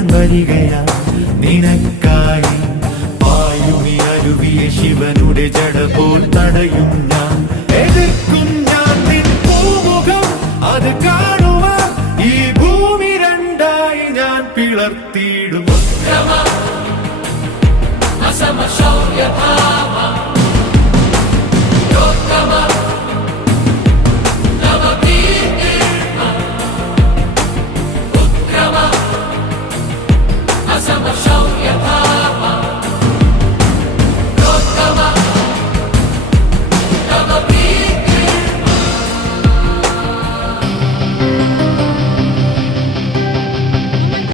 ഞാൻ വരികയാ നിനക്കായി. വായുവി അരുവിയെ ശിവനുടെ ജട പോൽ തടയും ഞാൻ, എതിർക്കും ഞാൻ നിൻ പൂമുഖം. അത് കാണുവാൻ ഈ ഭൂമി രണ്ടായി ഞാൻ പിളർത്തിയിടും. Sama şov yapama, yok ama